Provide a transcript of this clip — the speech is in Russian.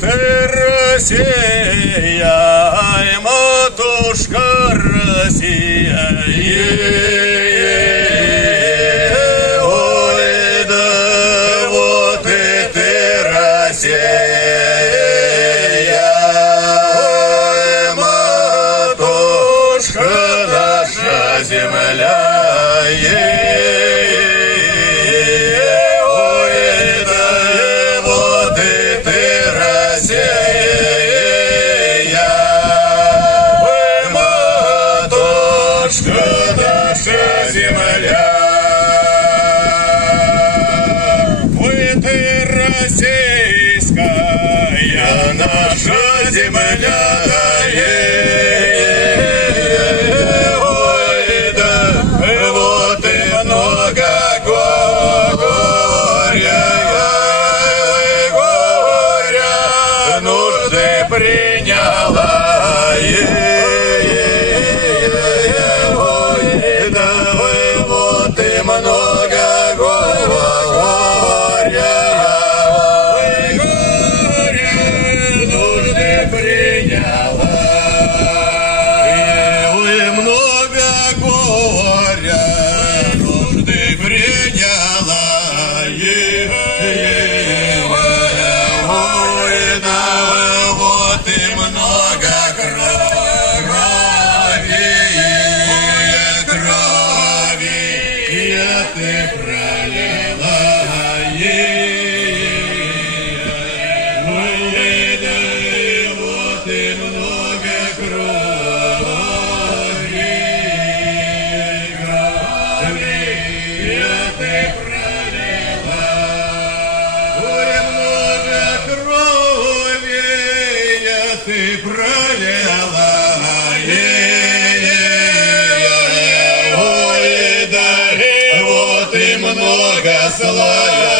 ты, Россия, ай, матушка Россия, ой, да вот и ты, Россия, ой, матушка наша земля. Наша земля, ой, ты российская, наша земля, ой, да вот и много горя, нужды приняла. Ты пролила, ой, да вот и много крови, ты пролила, ой, много крови, ты пролила. Много славы.